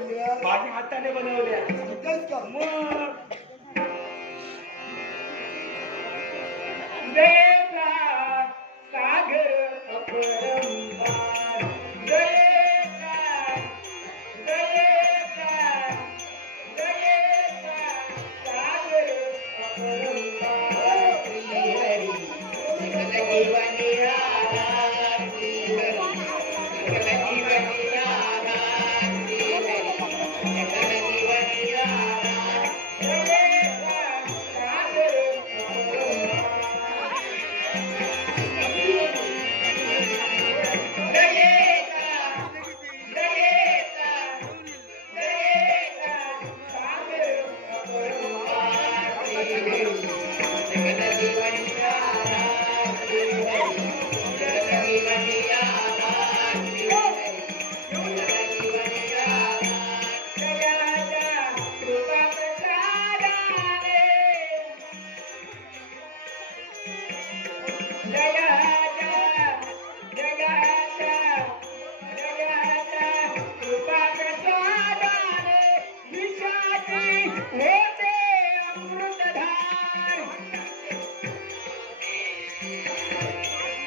बनल्या? माझ्या हाताने बनवल्या. तेच का? मग जयेचा सागर अपरंपार, जयेचा जयेचा जयेचा सागर अपरंपार. श्री हरी सकल जीवनी आधार, श्री हरी सकल जीवनी आधार, श्री हरी सकल जीवनी आधार. जयेचा सागर अपरंपार, जयेचा जयेचा जयेचा सागर अपरंपार. श्री हरी सकल जीवनी आधार, श्री हरी सकल जीवनी आधार, श्री हरी सकल जीवनी आधार. जयाच्या कृपा प्रसादाने, जयाच्या जयाच्या जयाच्या कृपा प्रसादाने विषाची होते अमृतधार.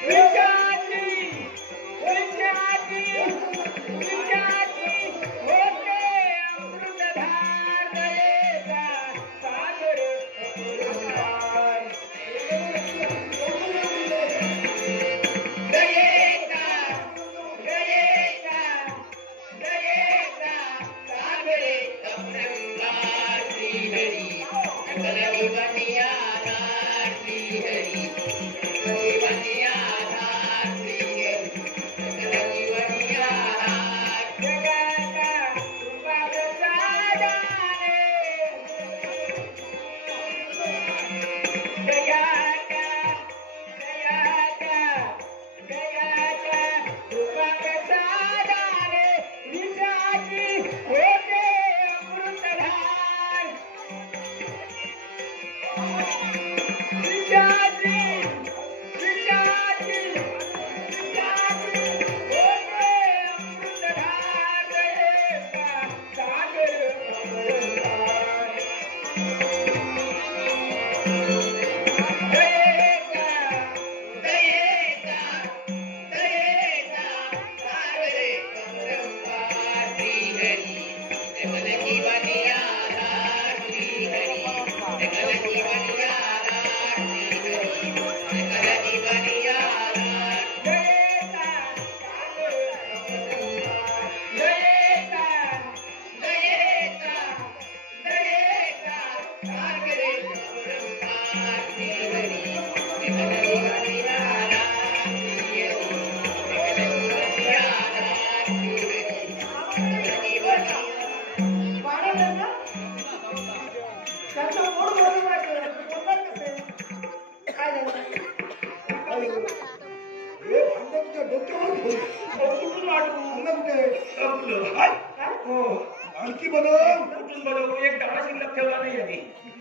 विषाची विषाची विषाची होते अमृतधार. दयेचा सागर अपरंपार, दयेचा दयेचा दयेचा सागर अपरंपार. श्री हरी सकल जीवनी आधार, श्री हरी सकल जीवनी आधार, श्री हरी सकल जीवनी आधार. जगाचा कृपा प्रसादाने, जयाच्या जयाच्या जयाच्या कृपा प्रसादाने विषाची होते अमृतधार. विषाची विषाची विषाची होते अमृतधार. दयेचा सागर अपरंपार, दयेचा दयेचा दयेचा सागर अपरंपार. श्री हरी सकल जीवनी आधार, श्री हरी सकल जीवनी आधार, श्री हरी सकल जीवनी आधार. दयेचा सागर अपरंपार, दयेचा दयेचा दयेचा सागर अपरंपार. श्री हरी सकल जीवनी आधार, श्री हरी सकल जीवनी आधार, श्री हरी सकल जीवनी आधार. वाढवलं त्याचं पोट भरून वाटलं बोलणार कसे काय झालं हे भांडण तुझ्या डोक्यावर ठेवू. कुठून वाढू? भांडण कुठे? संपलं. हाय. काय हो. आणखी बनव. कुठून बनवू? एक डाळा शिल्लक ठेवला नाही यांनी.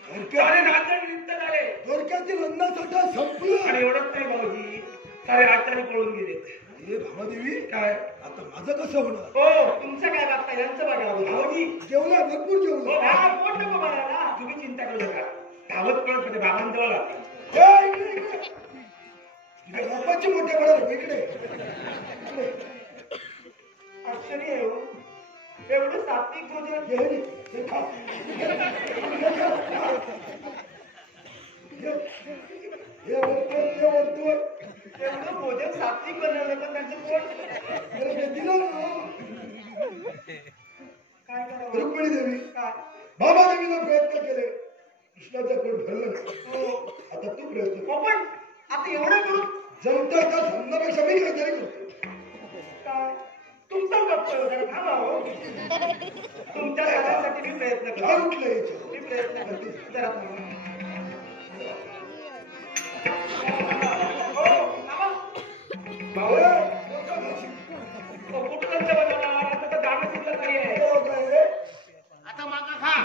थोडक्यात सारे नांदेड रिक्त झाले. थोडक्यातील अन्नसाठा संपलं. आणि एवढंच नाही भाऊजी, सारे आचारी पळून गेलेत. हे भामादेवी, काय आता माझं कसं होणार? हो तुमचं काय बाबता यांचं बघा भाऊजी, जेवला भरपूर हो, जेवलं. हा पोट नको बघायला. तुम्ही चिंता करू नका. धावत पळत होते बाबांजवळ आले. ए, इकडे, इकडे. तुझ्या बापाची मोठ्या बळा इकडे. आश्चर्य आहे हो. एवढं सात्विक भोजन हे रे, हे खा. हे खा. हे वरतोय, ते वरतोय. एवढं भोजन सात्विक बनवलं पण त्यांचं पोट त्याला ते दिलं ना. काय करावं रुक्मिणी देवी, काय भामादेवीनं प्रयत्न केले, कृष्णाचं पोट भरलं. हो आता तू प्रयत्न कर. हो, पण आता एवढं करून जमतं का समजापेक्षा मी काहीतरी करतो. काय तुमचा गप्प जरा थांबा हो. तुमच्या सगळ्यांसाठी मी प्रयत्न काय करतो. उठलं याच्यावर? मी प्रयत्न करते जरा थांबा. हो थांबा. भावड्या, कुठं बनवणार? आता तर दाणं शिल्लक नाही आहे. हो काय रे? आता मागा खा.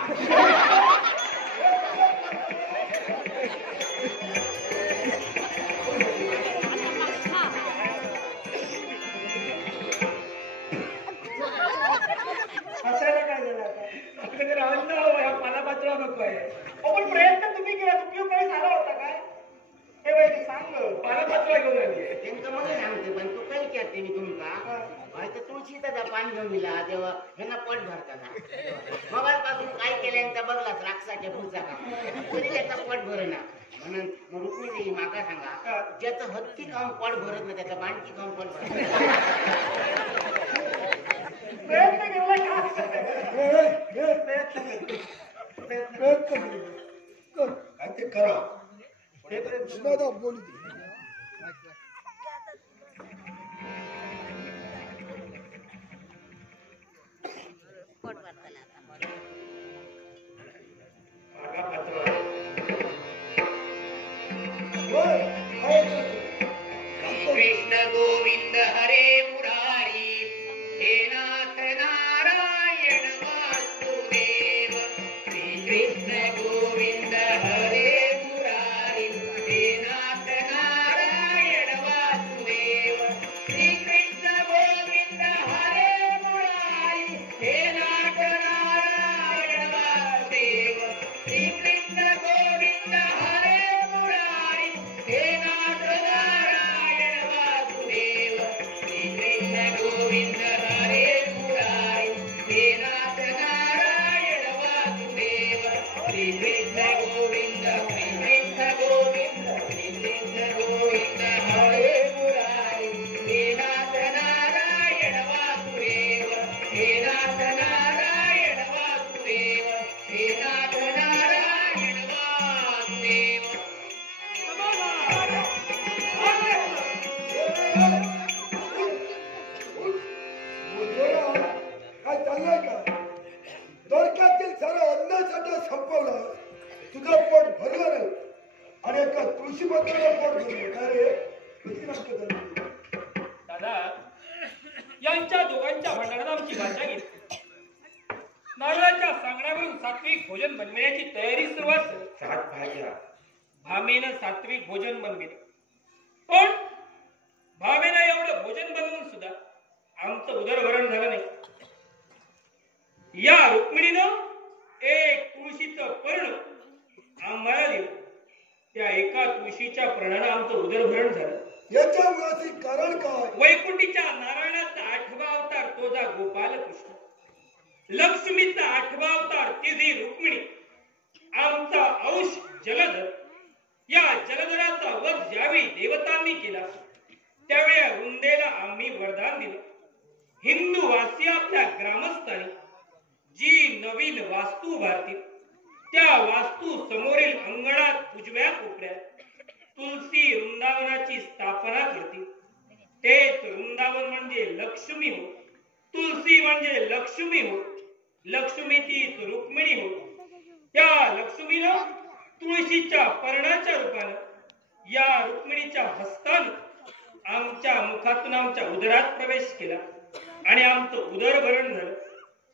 हसायला काय तिकडे राहून ना या पालापाचोळा नको आहे. पण प्रयत्न तुम्ही केला, उपयोग काही झाला होता काय? हे बाई सांग. पालापाचोळा घेऊन आली. त्यांचं म्हणून सांगते पण तू काही विचारते मी तुमका ते तुळशीचा त्या पाणी घेऊन दिला तेव्हा ह्यांना पट भरताना मगापासून काय केल्यानंतर बघलाच राक्षसाच्या पुढचा काम तरी त्याचा पट भरेना म्हणून मग रुक्मिणी माका सांगा ज्याचं हत्ती काम पट भरत नाही त्याचा बाणकी काम पट भरत प्रयत्न केला काय ते करा दादा बोलू दे. कृष्ण गोविंद हरे मुरारी हे नाथ नारायण वासुदेव श्री कृष्ण गोविंद हरे मुरारी हे नाथ नारायण वासुदेव श्री कृष्ण गोविंद हरे मुरारी हे नाथ नारायण वासुदेव श्री कृष्ण गोविंद हरे मुरारी हे नाथ नारायण वासुदेव श्री कृष्ण गोविंद हरे मुरारी हे नाथ नारायण वासुदेव श्री कृष्ण गोविंद श्री कृष्ण गोविंद हरे मुरारी हे नाथ नारायण वासुदेव हे नाथ नारायण वासुदेव हे नाथ नारायण वासुदेव काय चाललंय का? दोरक्यातील सारा अन्नसाठा संपवला, तुझं पोट भरलं नाही आणि एका तुळशी पत्राला पोट भरलं. काय रे किती नाटकं झाली? दादा यांच्या दोघांच्या भांडणात आमची भाषा घेतली. नारळाच्या सांगण्यावरून सात्विक भोजन बनविण्याची तयारी सुरुवात झाली. 7 भाज्या. भामेनं सात्विक भोजन बनविलं, पण भामेनं एवढं भोजन बनवून सुद्धा आमचं उदरभरण झालं नाही. या रुक्मिणीनं एक तुळशीचं पर्ण आम्हाला दिलं. त्या एका तुळशीच्या पर्णानं आमचं उदरभरण झालं. याच्या मुळाचे कारण काय? वैकुंठीच्या नारायणाचा 8वा अवतार तोजा गोपालकृष्ण, लक्ष्मीचा 8वा अवतार तिची रुक्मिणी, आमचा अंश जलधर. या जलधराचा वध ज्यावेळी देवतांनी केला त्यावेळी रुंदेला आम्ही वरदान दिलं. हिंदू वासी आपल्या ग्रामस्थांनी जी नवीन वास्तू उभारतील त्या वास्तू समोरील अंगणात उजव्या कोपऱ्यात तुलसी वृंदावनाची स्थापना करतील. तेच वृंदावन म्हणजे लक्ष्मी हो, तुलसी म्हणजे लक्ष्मी हो, लक्ष्मी तीच रुक्मिणी हो. त्या लक्ष्मीनं तुळशीच्या पर्णाच्या रूपानं या रुक्मिणीच्या हस्तानं आमच्या मुखातून आमच्या उदरात प्रवेश केला आणि आमचं उदरभरण झालं.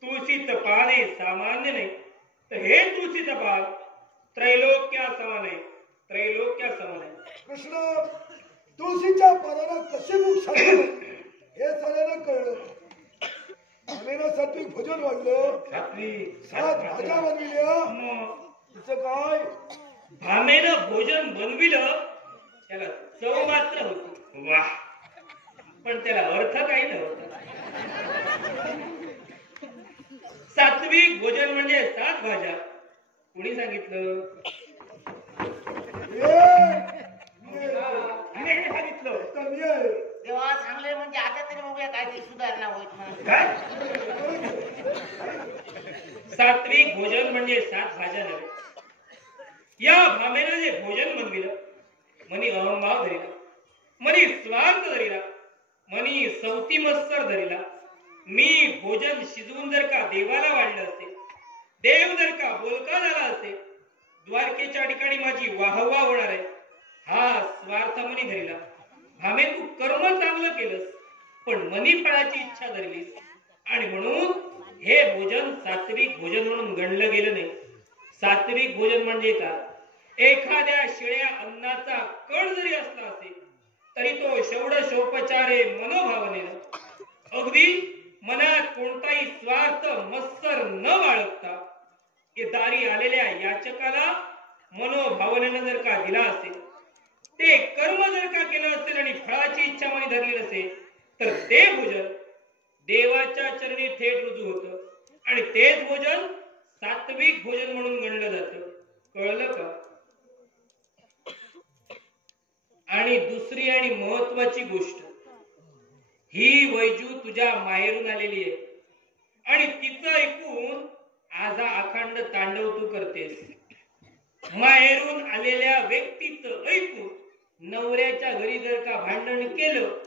तुळशीचं पान हे सामान्य नाही, तर हे तुळशीचं पान त्रैलोक्या समान आहे, त्रैलोक्या समान आहे. कृष्ण तुळशीच्या पानाला कसे मुख साधलं हे साऱ्यांना कळलं. आम्ही सात्विक भोजन वाढलं, 7 भाज्या बनविल्या. मग तिचं काय? भामेनं भोजन बनविलं, त्याला चव मात्र होती, वाह. पण त्याला अर्थ काही नव्हता. सात्विक भोजन म्हणजे 7 भाज्या. कुणी सांगितलं? हिने सांगितलं. तर मी आहे. तेव्हा चांगले म्हणजे आता तरी बघूया काहीतरी सुधारणा होत म्हणून काय? सात्विक भोजन म्हणजे 7 भाज्या नव्हे. या भामेनं जे भोजन बनविलं, मनी अहंभाव धरिला, मनी स्वार्थ धरिला, मनी सवती मत्सर धरिला. मी भोजन शिजवून जर का देवाला वाढलं असते, देव जर का बोलका झाला असते, द्वारकेच्या ठिकाणी माझी वाहवा होणार आहे, हा स्वार्थ मनी धरिला. भामे तू कर्म चांगलं केलंस, पण मनी फळाची इच्छा धरलीस आणि म्हणून हे भोजन सात्विक भोजन म्हणून गणलं गेलं नाही. सात्विक भोजन म्हणजे काय? एखाद्या शिळ्या अन्नाचा कण जरी असला असेल तरी तो षोडशोपचारे मनोभावनेनं, अगदी मनात कोणताही स्वार्थ मत्सर न बाळगता दारी आलेल्या याचकाला मनोभावनेनं जर का दिला असेल, ते कर्म जर का केलं असेल आणि फळाची इच्छा मनी धरली नसेल, तर ते भोजन देवाच्या चरणी थेट रुजू होतं आणि तेच भोजन सात्विक भोजन म्हणून गणलं जातं. कळलं का? आणि दुसरी आणि महत्वाची गोष्ट, ही वैजू तुझ्या माहेरून आलेली आहे आणि तिचं ऐकून आज हा अखंड तांडव तू करतेस. माहेरून आलेल्या व्यक्तीचं ऐकून नवऱ्याच्या घरी जर का भांडण केलं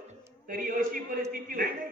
तरी अशी परिस्थिती होती.